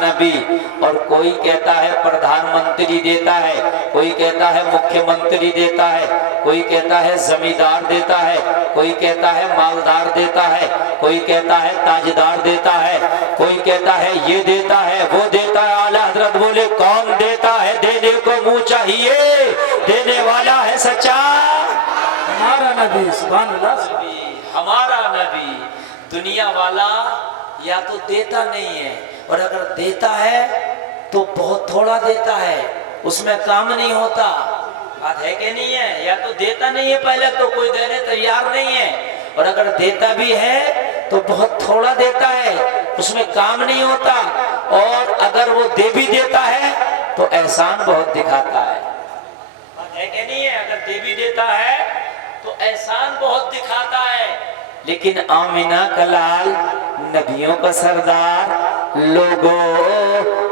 نبی. اور کوئی کہتا ہے پردھان منتری دیتا ہے, کوئی کہتا ہے مکھیہ منتری دیتا ہے, کوئی کہتا ہے زمیندار دیتا ہے, کوئی کہتا ہے مالدار دیتا ہے, کوئی کہتا ہے تاجدار دیتا ہے, کوئی کہتا ہے یہ دیتا ہے وہ دیتا ہے. اعلیٰ حضرت بولے کون دیتا ہے؟ دینے کو منہ چاہیے, دینے والا ہے سچا ہمارا نبی. سبحان اللہ. ہمارا نبی. دنیا والا یا تو دیتا نہیں ہے, اور اگر دیتا ہے تو بہت تھوڑا دیتا ہے, اس میں کام نہیں ہوتا. بات ہے کہ نہیں ہے؟ یا تو دیتا نہیں ہے پہلے تو کوئی دینے تیار نہیں ہے, اور اگر دیتا بھی ہے تو بہت تھوڑا دیتا ہے, اس میں کام نہیں ہوتا. اور اگر وہ دے بھی دیتا ہے تو احسان بہت دکھاتا ہے. بات ہے کہ نہیں ہے؟ اگر دے بھی دیتا ہے تو احسان بہت دکھاتا ہے. لیکن آمنہ کا لال, نبیوں کا سردار, لوگوں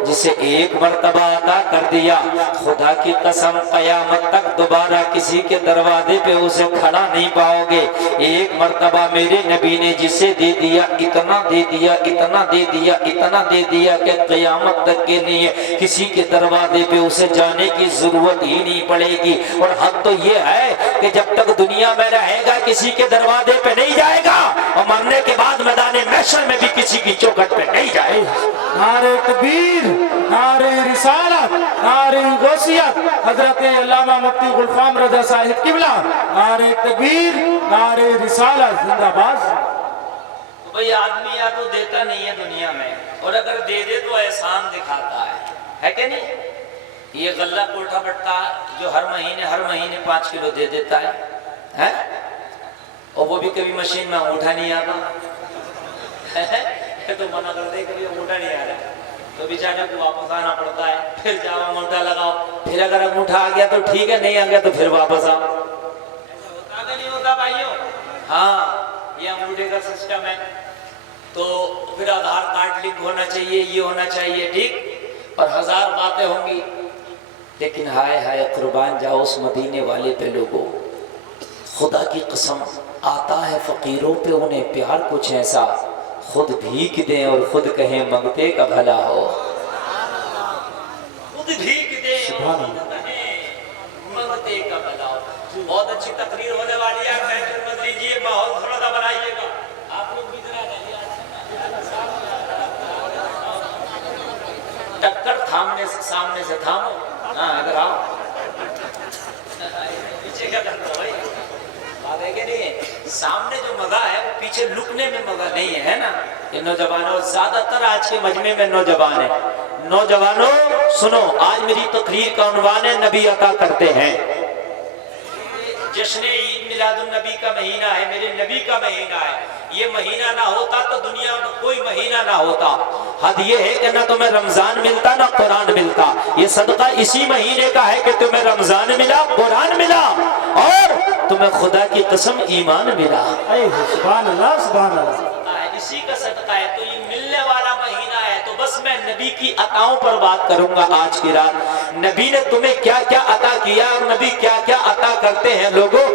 جسے ایک مرتبہ عطا کر دیا, خدا کی قسم قیامت تک دوبارہ کسی کے دروازے پہ اسے کھڑا نہیں پاؤ گے. ایک مرتبہ میرے نبی نے جسے دے دیا, اتنا دے دیا, اتنا دے دیا, اتنا دے دیا کہ قیامت تک کے لیے کسی کے دروازے پہ اسے جانے کی ضرورت ہی نہیں پڑے گی. اور حق تو یہ ہے کہ جب تک دنیا میں رہے گا کسی کے دروازے پہ نہیں جائے گا, اور مرنے کے بعد میدان محشر میں بھی کسی کی چوکھٹ پہ نہیں جائے گا. نعرہ تکبیر, نعرہ رسالت, نعرہ غوثیت, حضرت علامہ مفتی غلفام رضا صاحب قبلہ. نعرہ تکبیر, نعرہ رسالت, زندہ باد. تو بھئی آدمی یا تو دیتا نہیں ہے دنیا میں, اور اگر دے دے تو احسان دکھاتا ہے کہ نہیں؟ یہ غلہ کوٹھا بٹا جو ہر مہینے 5 کلو دے دیتا ہے, اور وہ بھی کبھی مشین میں انگوٹھا نہیں آتا, تو منع کر دے کبھی انگوٹھا نہیں آ رہا تو بیچارے کو واپس آنا پڑتا ہے. پھر جاؤ انگوٹھا لگاؤ, پھر اگر انگوٹھا آ گیا تو ٹھیک ہے, نہیں آ گیا تو پھر واپس آؤ. ایسا ہوتا کہ نہیں ہوتا بھائیوں؟ ہاں, یہ انگوٹھے کا سسٹم ہے. تو پھر آدھار کارڈ لنک ہونا چاہیے, یہ ہونا چاہیے, ٹھیک, اور 1000 باتیں ہوں گی. لیکن ہائے ہائے قربان جاؤ اس مدینے والے پہ لوگوں, خدا کی قسم آتا ہے فقیروں پہ انہیں پیار کچھ ایسا, خود بھیک دیں اور خود کہیں منگتے کا بھلا ہو. خود بھیک دیں اور خود کہیں منگتے کا بھلا ہو. بہت اچھی تقریر ہونے والی ہے, بیٹھ مت لیجیے, ماحول تھوڑا سا بنائیے گا. آپ لوگ بھی ذرا ٹکر سامنے سے تھامو. ہاں ادھر آؤ, پیچھے کیا کرتے ہو بھائی؟ بات ہے کہ نہیں؟ سامنے جو مزہ ہے وہ پیچھے لکنے میں مزہ نہیں ہے نا. یہ نوجوانوں, زیادہ تر آج کے مجمع میں نوجوان ہیں. نوجوانوں سنو, آج میری تقریر کا عنوان ہے نبی عطا کرتے ہیں. جشن عید میلاد النبی کا مہینہ ہے, میرے نبی کا مہینہ ہے. یہ مہینہ نہ ہوتا تو دنیا میں کوئی مہینہ نہ ہوتا. حد یہ ہے کہ نہ تمہیں رمضان ملتا نہ قرآن ملتا. یہ صدقہ اسی مہینے کا ہے کہ تمہیں رمضان ملا, قرآن ملا, اور تمہیں خدا کی قسم ایمان ملا. سبحان اللہ, سبحان اللہ. اسی کا صدقہ ہے. تو یہ ملنے والا مہینہ ہے. تو بس میں نبی کی عطاؤں پر بات کروں گا آج کی رات. نبی نے تمہیں کیا کیا عطا کیا اور نبی کیا کیا عطا کرتے ہیں. لوگوں,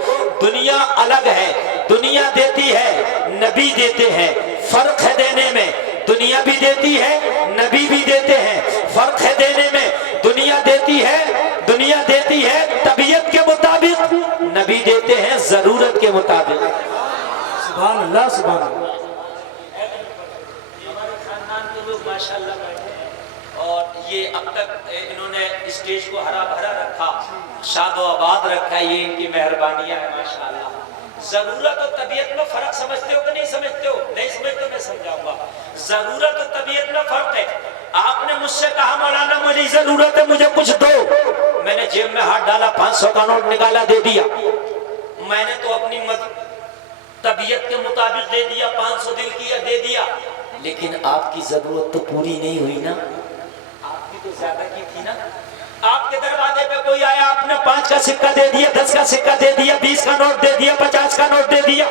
دنیا الگ ہے, دنیا دیتی ہے, نبی دیتے ہیں. فرق ہے دینے میں, دنیا بھی دیتی ہے, نبی بھی دیتے ہیں. فرق ہے دینے میں, دنیا دیتی ہے طبیعت کے مطابق, نبی دیتے ہیں ضرورت کے مطابق. سبحان اللہ, سبحان اللہ. ہمارے خاندان کے لوگ ماشاءاللہ بیٹھے ہیں, اور یہ اب تک انہوں نے اسٹیج کو ہرا بھرا رکھا, شاد و آباد رکھا ہے. یہ ان کی مہربانیاں ہیں ماشاءاللہ. ضرورت اور طبیعت میں فرق سمجھتے ہو کہ نہیں سمجھتے ہو؟ نہیں سمجھتے میں سمجھاؤں گا. ضرورت اور طبیعت میں فرق ہے. آپ نے مجھ سے کہا مولانا مجھے ضرورت ہے, مجھے کچھ دو. میں نے جیب میں ہاتھ ڈالا, 500 کا نوٹ نکالا, دے دیا. میں نے تو اپنی طبیعت کے مطابق دے دیا, 500 دل کیا, دے دیا. لیکن آپ کی ضرورت تو پوری نہیں ہوئی نا, آپ کی تو زیادہ کی تھی نا. آپ کے دروازے پہ کوئی آیا, آپ نے 5 کا سکہ دے دیا, 10 کا سکہ دے دیا, 20 کا نوٹ دے دیا, 50 کا نوٹ دے دیا.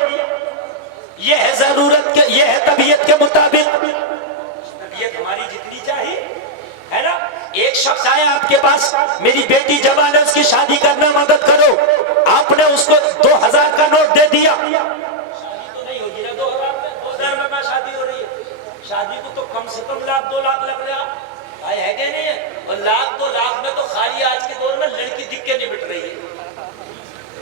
یہ ہے ضرورت کے, یہ ہے طبیعت کے مطابق. طبیعت ہماری جتنی چاہیے ہے نا. ایک شخص آیا آپ کے پاس, میری بیٹی جوان ہے, اس کی شادی کرنا, مدد کرو. آپ نے اس کو 2000 کا نوٹ دے دیا. شادی تو نہیں ہوگی نا 2000 میں, 2000 میں شادی ہو رہی ہے. شادی کو تو کم سے کم 1 لاکھ 2 لاکھ لگ رہا.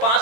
5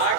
8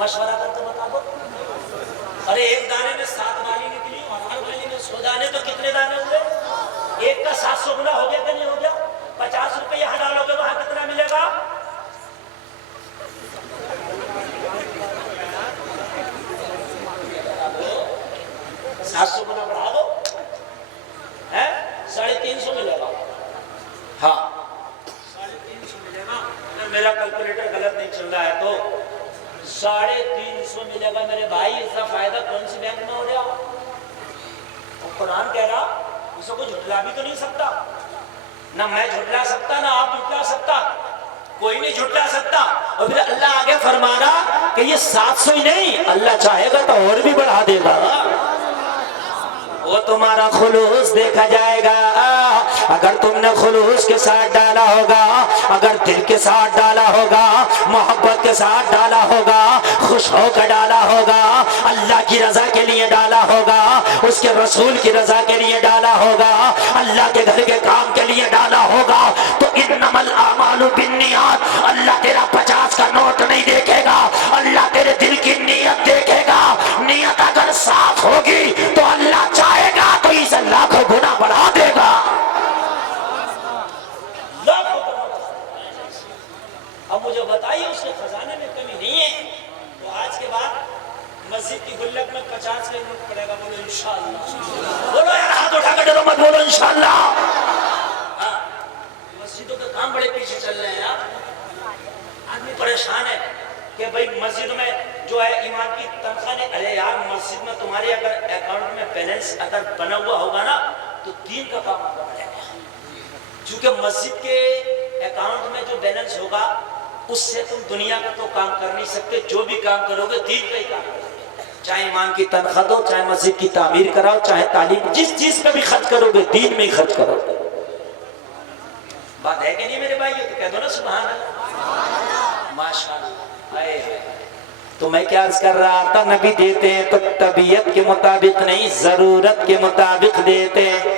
مشورہ کر کے بتا دو. ارے ایک دانے میں 7 بالی نکلی اور ہر بالی میں 100 دانے تو کتنے دانے ہوئے؟ ایک کا 700 گنا ہو گیا کہ نہیں ہو گیا؟ 50 روپے یہاں ڈالو گے وہاں کتنا ملے گا؟ 700 گنا بڑھا دو، 350 ملے گا. ہاں 350 ملے گا. اگر میرا کیلکولیٹر غلط نہیں چل رہا ہے تو 350 ملے گا میرے بھائی. اس کا فائدہ کون سی بینک میں ہو رہا؟ اور قرآن کہہ رہا اسے کوئی جھٹلا بھی تو نہیں سکتا. نہ میں جھٹلا سکتا، نہ آپ جھٹلا سکتا، کوئی نہیں جھٹلا سکتا. اور پھر اللہ آگے فرما رہا کہ یہ 700 ہی نہیں، اللہ چاہے گا تو اور بھی بڑھا دے گا. وہ تمہارا خلوص دیکھا جائے گا. اگر تم نے خلوص کے ساتھ ڈالا ہوگا، اگر دل کے ساتھ ڈالا ہوگا، محبت کے ساتھ ڈالا ہوگا، خوش ہو کر ڈالا ہوگا، اللہ کی رضا کے لیے ڈالا ہوگا، اس کے رسول کی رضا کے لیے ڈالا ہوگا، اللہ کے گھر کے کام کے لیے ڈالا ہوگا، تو انما الاعمال بالنیات. اللہ تیرا 50 کا نوٹ نہیں دیکھے گا، اللہ تیرے دل کی نیت دیکھے گا. نیت اگر صاف ہوگی تو اللہ چاہے گا تو اسے لاکھوں گنا بڑھا دے گا. اب مجھے بتائیے اس کے خزانے میں کمی نہیں ہے تو آج کے بعد مسجد کی گلک میں 50 کا نوٹ پڑے گا. بولو انشاءاللہ. بولو یار ہاتھ اٹھا کر ڈرو مت، بولو انشاءاللہ. مسجدوں کے کام بڑے پیچھے چل رہے ہیں یار. آدمی پریشان ہے کہ بھائی مسجد میں جو ہے امام کی تنخواہ نے، ارے یار مسجد میں تمہارے اگر اکاؤنٹ میں بیلنس اگر بنا ہوا ہوگا نا تو دین کا کام آگے بڑھے گا. چونکہ مسجد کے اکاؤنٹ میں جو بیلنس ہوگا اس سے تم دنیا کا تو کام کر نہیں سکتے. جو بھی کام کرو گے دین کا ہی کام کرو گے. چاہے امام کی تنخواہ دو، چاہے مسجد کی تعمیر کراؤ، چاہے تعلیم، جس چیز پہ بھی خرچ کرو گے دین میں ہی خرچ کرو گے. بات ہے کہ نہیں میرے بھائیو؟ تو کہہ دو نا سبحان اللہ، ماشاءاللہ. تو میں کیا عرض کر رہا تھا، نبی دیتے ہیں تو طبیعت کے مطابق نہیں، ضرورت کے مطابق دیتے ہیں.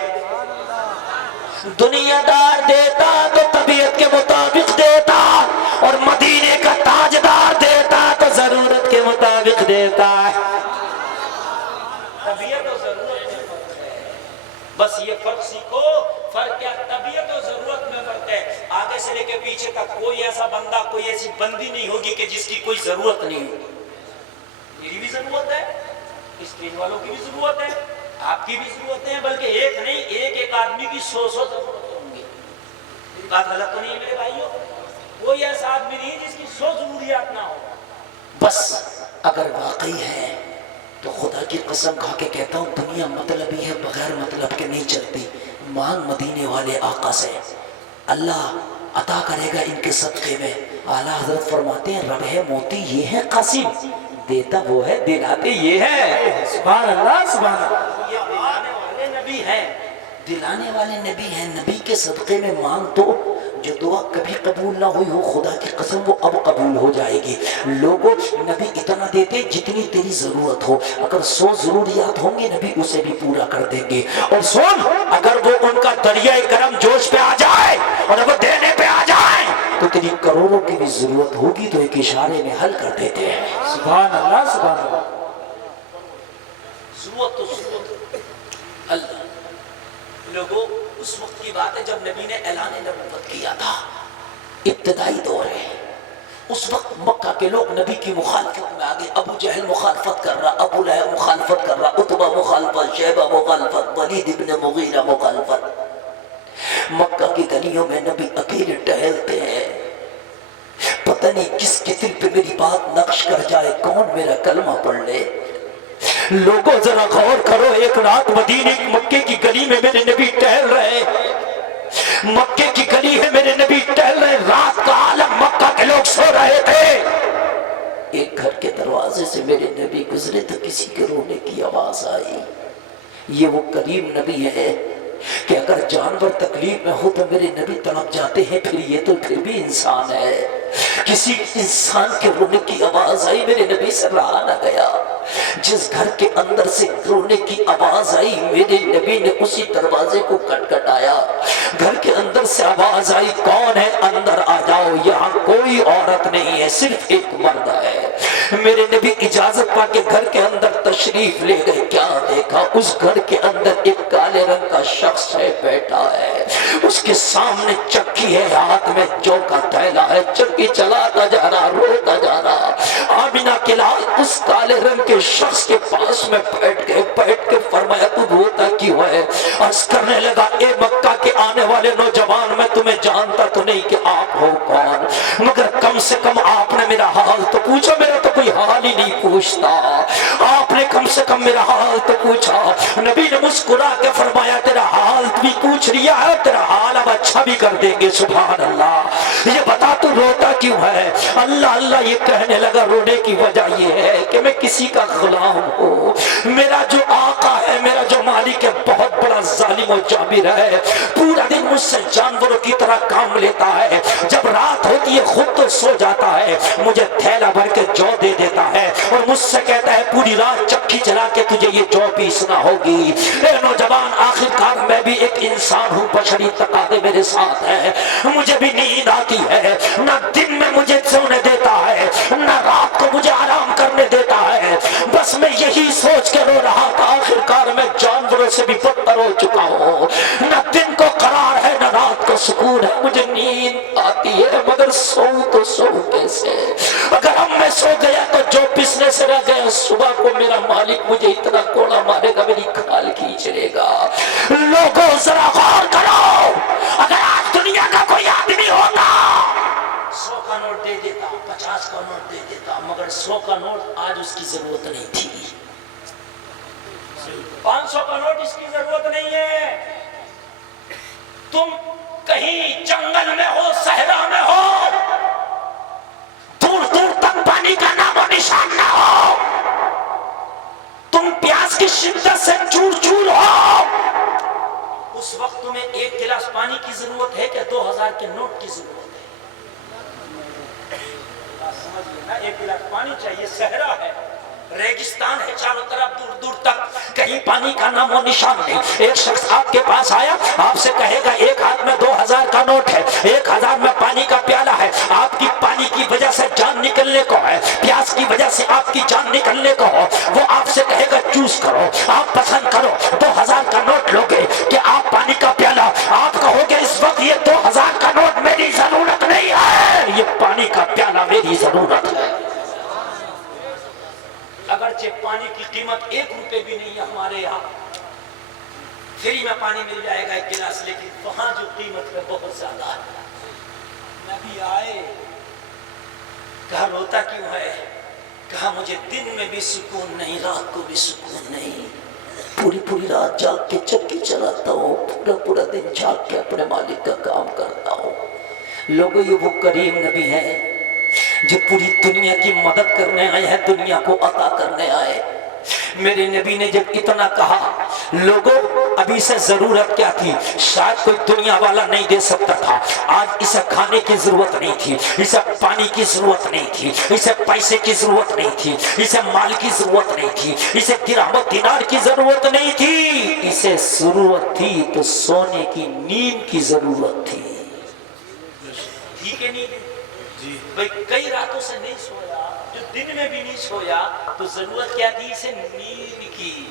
دنیا دار دیتا تو طبیعت کے مطابق دیتا، اور مدینے کا تاجدار دیتا تو ضرورت کے مطابق دیتا ہے. طبیعت اور ضرورت میں فرق ہے، بس یہ فرق سیکھو. فرق کیا؟ طبیعت اور ضرورت میں فرق ہے. آگے سے لے کے پیچھے تک کوئی ایسا بندہ، کوئی ایسی بندی نہیں ہوگی کہ جس کی کوئی ضرورت نہیں ہوگی. میری بھی ضرورت ہے، اسکرین والوں کی بھی ضرورت ہے، آپ کی بھی ضرورتیں ہیں، بلکہ ایک نہیں، ایک آدمی کی 100 ضرورتیں ہوں گی. میری بات غلط تو نہیں ہے میرے بھائیوں؟ کوئی ایسا آدمی نہیں جس کی 100 ضروریات نہ ہو. بس اگر واقعی ہے تو خدا کی قسم کھا کے کہتا ہوں دنیا مطلبی ہے، بغیر مطلب کے نہیں چلتی. مانگ مدینے والے آقا سے، اللہ عطا کرے گا ان کے صدقے میں. اعلیٰ حضرت فرماتے ہیں رب ہے موتی یہ ہے قاسم، دیتا وہ ہے دلاتے یہ ہے. سبحان اللہ سبحان اللہ. یہ دلانے والے نبی ہیں، دلانے والے نبی ہیں. نبی کے صدقے میں مانگ تو جو دعا کبھی قبول نہ ہوئی ہو، خدا کی قسم وہ اب قبول ہو جائے گی. لوگوں نبی اتنا دیتے جتنی تیری ضرورت ہو. اگر 100 ضروریات ہوں گے نبی اسے بھی پورا کر دیں گے. اور سن، اگر وہ ان کا دریائے کرم جوش پہ آ جائے اور وہ دینے پہ آ جائیں تو تیری کروڑوں کی بھی ضرورت ہوگی تو ایک اشارے میں حل کر دیتے ہیں. سبحان اللہ سبحان اللہ. ضرورت تو ضرورت اللہ. لوگوں اس وقت کی بات ہے جب نبی نے اعلان نبوت کیا تھا، ابتدائی دور ہے. اس وقت مکہ کے لوگ نبی کی مخالفت میں آگے. ابو جہل مخالفت کر رہا، ابو لہب مخالفت کر رہا، عتبہ مخالفت، شیبہ مخالفت، ولید ابن مغیرہ مخالفت. مکہ کی گلیوں میں نبی اکیلے ٹہلتے ہیں. پتہ نہیں کس کے دل پہ میری بات نقش کر جائے، کون میرا کلمہ پڑھ لے. لوگوں ذرا غور کرو، ایک رات مدینے مکے کی گلی میں میرے نبی ٹہل رہے. مکے کی گلی ہے، میرے نبی ٹہل رہے. رات کا عالم مکہ کے لوگ سو رہے تھے. ایک گھر کے دروازے سے میرے نبی گزرے تو کسی کے رونے کی آواز آئی. یہ وہ کریم نبی ہے کہ اگر جانور تکلیف میں ہو تو میرے نبی تڑپ جاتے ہیں، پھر یہ تو پھر بھی انسان ہے. کسی انسان کے رونے کی آواز آئی، میرے نبی سے رہا نہ گیا. جس گھر کے اندر سے رونے کی آواز آئی میرے نبی نے اسی دروازے کو کھٹکھٹایا. گھر کے اندر سے آواز آئی، کون ہے؟ اندر آ جاؤ، یہاں کوئی عورت نہیں ہے، صرف ایک مرد ہے. میرے نبی اجازت پا کے گھر کے اندر تشریف لے گئے. کیا دیکھا؟ اس گھر کے اندر ایک کالے رنگ کا شخص ہے, بیٹھا ہے, اس کے سامنے چکی ہے, ہاتھ میں جو کا تھیلا ہے, چکی چلاتا جا رہا, روتا جا رہا. آمینہ کے لال اس کالے رنگ کے شخص کے پاس میں بیٹھ کے فرمایا تو روتا کیوں ہے؟ عرض کرنے لگا اے مکہ کے آنے والے نوجوان, میں تمہیں جانتا تو نہیں کہ آپ ہو کون, مگر کم سے کم آپ نے میرا حال تو پوچھا. میرا تو کوئی حال ہی نہیں پوچھتا, آپ نے کم سے کم میرا حال تو پوچھا. نبی نے مسکرا کے فرمایا تیرا حال بھی پوچھ لیا ہے, تیرا حال اب اچھا بھی کر دیں گے. سبحان اللہ. یہ بتا تو روتا کیوں ہے؟ اللہ اللہ یہ کہنے لگا رونے کی وجہ یہ ہے کہ میں کسی کا غلام ہوں. میرا جو آقا ہے, میرا جو مالک ہے, بہت بڑا ظالم و جابر ہے. پورا دن مجھ سے جانوروں کی طرح کام لیتا ہے, جب رات ہوتی ہے خود تو سو جاتا ہے, مجھے تھیلا بھر کے جو دے دیتا ہے اور مجھ سے کہتا ہے پوری رات چکی چلا کے تجھے یہ جو پیسنا ہوگی. اے نوجوان, آخرکار میں بھی ایک انسان ہوں, بشری تقاضے میرے ساتھ ہے, مجھے بھی نیند آتی ہے. نہ دن میں مجھے سونے دیتا ہے, نہ رات کو مجھے آرام کرنے دیتا ہے. بس میں یہی سوچ کے رو رہا تھا آخرکار میں جانوروں سے بھی بدتر ہو چکا ہوں. نہ دن کو قرار ہے, نہ رات کو سکون ہے. مجھے نیند آتی ہے مگر سو تو سو کیسے؟ اگر ہم میں سو گیا تو جو پسنے سے رہ گیا, صبح کو میرا مالک مجھے اتنا کوڑا مارے گا, میری کھال کھینچ لے گا. لوگوں ذرا غور کرو, اگر آج دنیا کا کوئی آدمی ہوتا 100 کا نوٹ دے دیتا, 50 کا نوٹ دے دیتا, مگر 100 کا نوٹ آج اس کی ضرورت نہیں تھی. 500 کا نوٹ اس کی ضرورت نہیں ہے. تم کہیں جنگل میں ہو, صحرا میں ہو, دور دور تک پانی کا نام و نشان نہ ہو, تم پیاس کی شدت سے چور چور ہو, اس وقت تمہیں 1 گلاس پانی کی ضرورت ہے کہ 2000 کے نوٹ کی ضرورت ہے؟ سمجھ لینا, 1 گلاس پانی چاہیے. صحرا ہے, ریگستان ہے چاروں طرف, دور دور تک کہیں پانی کا نام و نشان نہیں. ایک شخص آپ کے پاس آیا, آپ سے کہے گا ایک ہاتھ میں 2000 کا نوٹ ہے, 1000 میں پانی کا پیالہ ہے. آپ کی پانی کی وجہ سے جان نکلنے کو ہے, پیاس کی وجہ سے آپ کی جان نکلنے کو ہو, وہ آپ سے کہے گا چوز کرو, آپ پسند کرو. 2000 کا نوٹ لوگے کہ آپ پانی کا پیالہ؟ آپ کہو گے اس وقت یہ 2000 کا نوٹ میری ضرورت نہیں ہے, یہ پانی کا پیالہ میری ضرورت ہے. اگرچہ پانی کی قیمت 1 روپے بھی نہیں ہے ہمارے یہاں, فری میں پانی مل جائے گا 1 گلاس, لیکن وہاں جو قیمت ہے بہت زیادہ ہے. نبی آئے, کہا روتا کیوں ہے؟ کہا مجھے دن میں بھی سکون نہیں, رات کو بھی سکون نہیں. پوری رات جاگ کے چکی چلاتا ہوں, پورا دن جاگ کے اپنے مالک کا کام کرتا ہوں. لوگوں یہ وہ کریم نبی ہے جو پوری دنیا کی مدد کرنے آئے ہیں, دنیا کو عطا کرنے آئے. میرے نبی نے جب اتنا کہا, لوگوں ابھی سے ضرورت کیا تھی؟ شاید کوئی دنیا والا نہیں دے سکتا تھا. آج اسے کھانے کی ضرورت نہیں تھی, اسے پانی کی ضرورت نہیں تھی, اسے پیسے کی ضرورت نہیں تھی, اسے مال کی ضرورت نہیں تھی, اسے درہم و دینار کی ضرورت نہیں تھی. اسے ضرورت تھی تو سونے کی نیند کی ضرورت تھی. ٹھیک ہے نہیں بھئی, کئی راتوں سے نہیں سویا, جو دن میں بھی نہیں سویا, تو ضرورت کیا تھی؟ اسے نیند کی.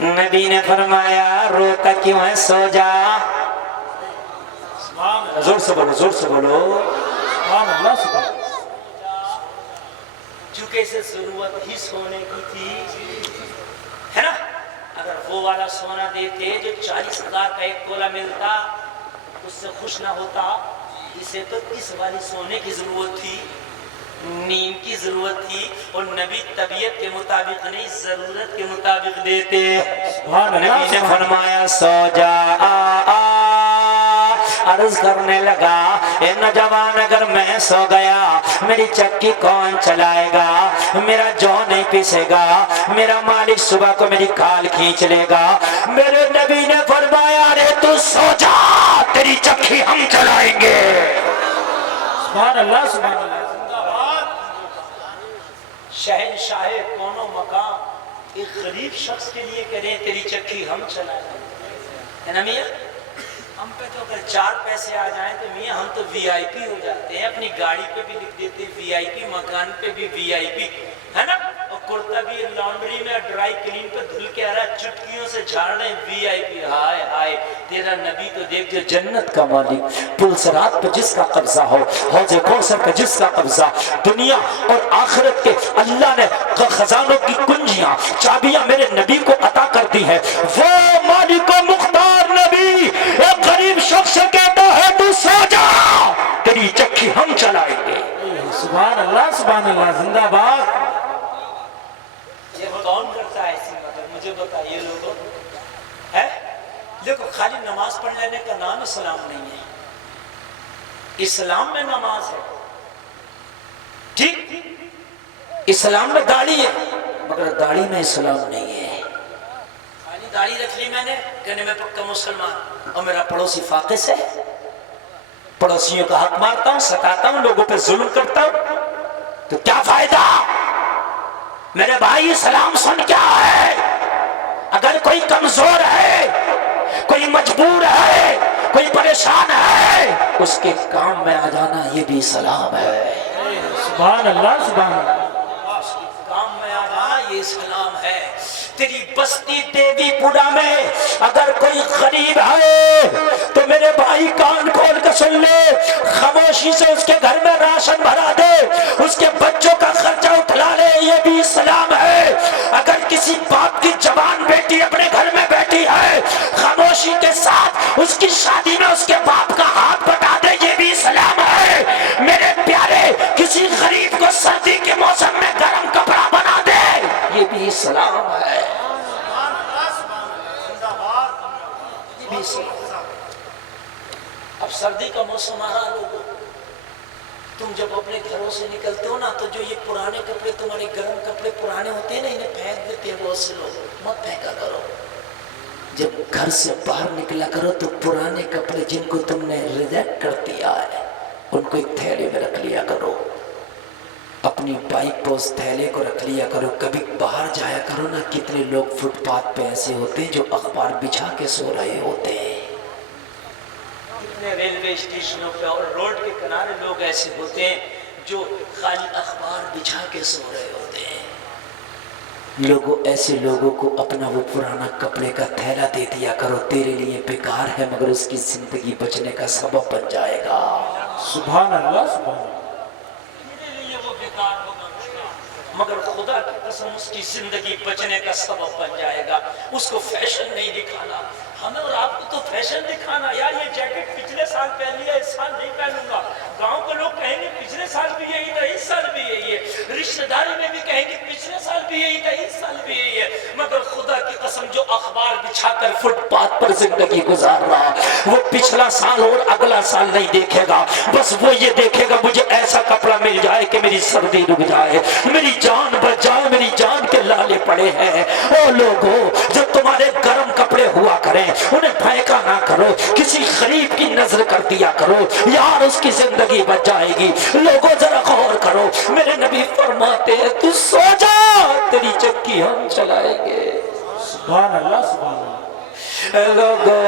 نبی نے فرمایا روتا کیوں ہے, سو جا. زور سے بولو, زور سے بولو. چونکہ اسے ضرورت ہی سونے کی تھی, ہے نا. اگر وہ والا سونا دیتے جو 40,000 کا 1 تولہ ملتا, اس سے خوش نہ ہوتا. اسے تو اس والی سونے کی ضرورت تھی, نیند کی ضرورت تھی, اور نبی طبیعت کے مطابق نہیں ضرورت کے مطابق دیتے. نبی نے فرمایا سو جا. عرض کرنے لگا اے نوجوان, اگر میں سو گیا میری چکی کون چلائے گا؟ میرا جو نہیں پیسے گا, میرا مالک صبح کو میری کھال کھینچ لے گا. میرے نبی نے فرمایا ارے تو سو جا, تیری چکی ہم چلائیں گے. سبحان اللہ, سبحان اللہ. شہنشاہ کونو مقام ایک غریب شخص کے لیے کریں تیری چکی ہم چلائیں, ہے نا میاں؟ ہم پہ تو اگر 4 پیسے آ جائیں تو میاں ہم تو VIP ہو جاتے ہیں. اپنی گاڑی پہ بھی لکھ دیتے VIP, مکان پہ بھی VIP, ہے نا. اور کرتا بھی لانڈری میں ڈرائی کلین پہ دھل کے آ رہا ہے, چٹکیوں سے جھاڑ رہے ہیں VIP. ہائے ہائے تیرا نبی تو دیکھ جو جنت کا مالک, پل صراط پہ جس کا قبضہ ہو, حوض کوثر پہ جس کا قبضہ, دنیا اور آخرت کے اللہ نے خزانوں کی کنجیاں چابیاں میرے نبی کو عطا کر دی ہے. وہ مالک و مختار نبی ایک غریب شخص سے کہتا ہے تو سو جا, تیری چکی ہم چلائیں گے. سبحان اللہ, زندہ باد. یہ کون کرتا ہے ایسی مدد, مجھے بتائیے لوگوں ہے. دیکھو خالی نماز پڑھ لینے کا نام اسلام نہیں ہے. اسلام میں نماز ہے, ٹھیک, اسلام میں داڑھی ہے, مگر داڑھی میں اسلام نہیں ہے. خالی داڑھی رکھ لی میں نے, کہنے میں پکا مسلمان, اور میرا پڑوسی فاقس ہے, پڑوسیوں کا حق مارتا ہوں, ستاتا ہوں, لوگوں پہ ظلم کرتا ہوں, تو کیا فائدہ میرے بھائی. اسلام سن کیا ہے, اگر کوئی کمزور ہے, کوئی مجبور ہے, کوئی پریشان ہے, اس کے کام میں آ جانا یہ بھی اسلام ہے. سبحان اللہ, کام میں آ جانا یہ اسلام ہے. تیری بستی دیوی پورا میں اگر کوئی غریب ہے تو میرے بھائی کان کھول کر سن لے, خاموشی سے اس کے گھر میں راشن بھرا دے, اس کے بچوں کا خرچہ اٹھا لے, یہ بھی اسلام ہے. اگر کسی باپ کی جوان بیٹی اپنے گھر میں بیٹھی ہے, خاموشی کے ساتھ اس کی شادی میں اس کے باپ کا ہاتھ بٹا دے, یہ بھی اسلام ہے. میرے پیارے کسی غریب کو سردی کے موسم میں گرم کپڑا بنا دے, یہ بھی اسلام ہے. اب سردی کا موسم آ رہا لوگوں, تم جب اپنے گھروں سے نکلتے ہو نا تو جو یہ پرانے کپڑے, تمہارے گرم کپڑے پرانے ہوتے ہیں نا, انہیں پھینک دیتے ہیں بہت سے لوگ. مت پھینکا کرو. جب گھر سے باہر نکلا کرو تو پرانے کپڑے جن کو تم نے ریجیکٹ کر دیا ہے ان کو ایک تھیلے میں رکھ لیا کرو. اپنی بائک پر اس تھیلے کو رکھ لیا کرو. کبھی باہر جایا کرو نا, کتنے لوگ فٹ پاتھ پہ ایسے ہوتے ہیں جو اخبار بچھا کے سو رہے ہوتے ہیں. کتنے ریلوے اسٹیشنوں پہ اور روڈ کے کنارے لوگ ایسے ہوتے ہیں جو خالی اخبار بچھا کے سو رہے ہوتے ہیں. لوگوں, ایسے لوگوں کو اپنا وہ پرانا کپڑے کا تھیلا دے دیا کرو. تیرے لیے بیکار ہے مگر اس کی زندگی بچنے کا سبب بن جائے گا. سبحان اللہ, سبحان اللہ. مگر خدا کی قسم اس کی زندگی بچنے کا سبب بن جائے گا. اس کو فیشن نہیں دکھانا, ہمیں اور آپ کو تو فیشن دکھانا. یار یہ جیکٹ پچھلے سال پہن لیا, اس سال نہیں پہنوں گا. گاؤں کے لوگ کہیں گے پچھلے سال بھی یہی تھا, اس سال بھی یہی ہے. رشتہ داری میں بھی کہیں گے پچھلے سال بھی یہی تھا, اس سال بھی یہی ہے. مگر خدا کی قسم جو اخبار بچھا کر فٹ پاتھ پر زندگی گزار رہا, وہ پچھلا سال اور اگلا سال نہیں دیکھے گا. بس وہ یہ دیکھے گا مجھے ایسا کپڑا مل جائے کہ میری سردی رک جائے, میری جان بچ جائے, میری جان کے لالے پڑے ہیں. او لوگوں, جب تمہارے گرم کپڑے ہوا کریں انہیں پھینکا نہ کرو, کسی غریب کی نظر کر دیا کرو, یار اس کی زندگی بچ جائے گی. لوگوں ذرا غور کرو, میرے نبی فرماتے ہیں تو سو جا, تیری چکی ہم چلائیں گے. سبحان اللہ, سبحان اللہ. لوگوں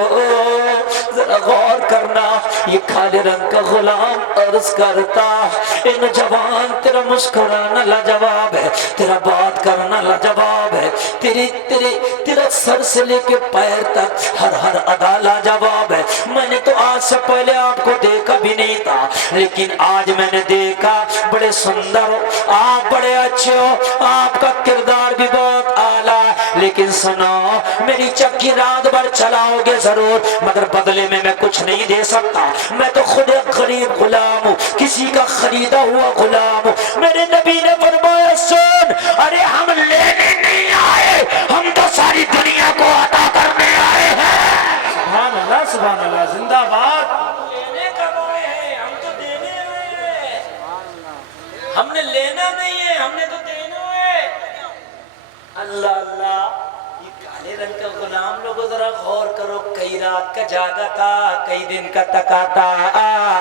ذرا غور کرنا, یہ کالے رنگ کا غلام عرض کرتا, اے نوجوان تیرا مسکرانا لاجواب ہے, تیرا بات کرنا لاجواب ہے, تیرا سر سے لے کے پیر تک ہر ادا لاجواب ہے. میں نے تو آج سے پہلے آپ کو دیکھا بھی نہیں تھا, لیکن آج میں نے دیکھا, بڑے سندر ہو آپ, بڑے اچھے ہو آپ, کا کردار بھی بہت اعلیٰ. لیکن سنو, میری چکی رات بھر چلاؤ گے ضرور, مگر بدلے میں کچھ نہیں دے سکتا. میں تو خود ایک غریب غلام ہوں, کسی کا خریدا ہوا غلام ہوں. میرے نبی نے فرمایا سن, ارے ہم لینے نہیں آئے, ہم تو ساری دنیا کو عطا کرنے آئے ہیں. سبحان اللہ, سبحان اللہ, زندہ باد. لینے کب آئے ہیں, ہم تو دینے آئے ہیں. ہم نے لینا نہیں ہے, ہم نے تو دینا ہے. اللہ اللہ, یہ کالے رنگ کا غلام لوگوں ذرا غور کرو, کئی رات کا جاگا تھا, کئی دن کا تکا تھا,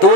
2